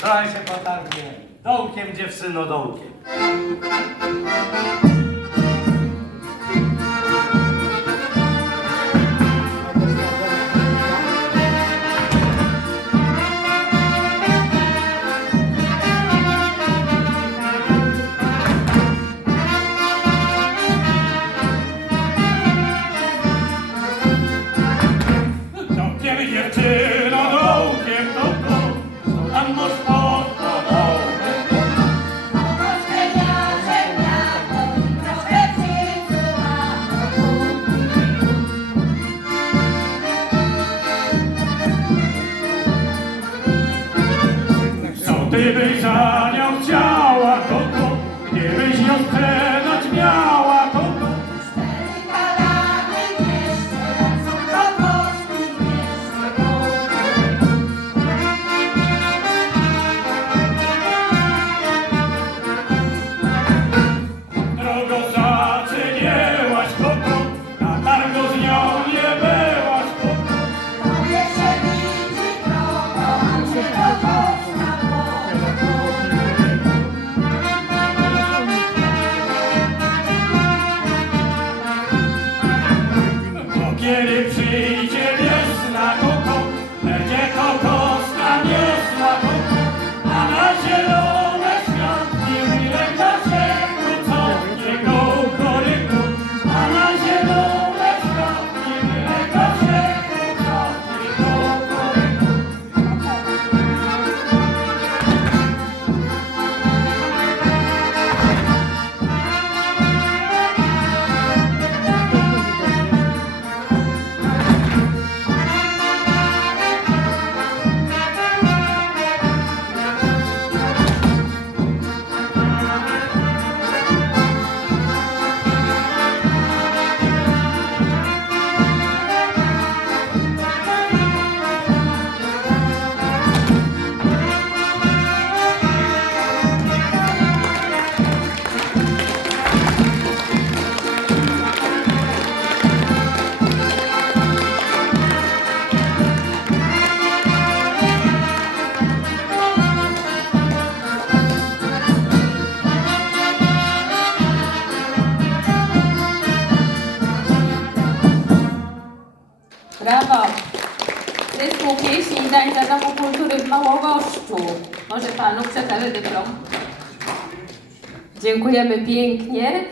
trochę się potargnie dołkiem dziewczyno dołkiem. Brawo. Zespół pieśni i dań dla Domu Kultury w Małogoszczu. Może Panu przekaże dyplom. Dziękujemy pięknie.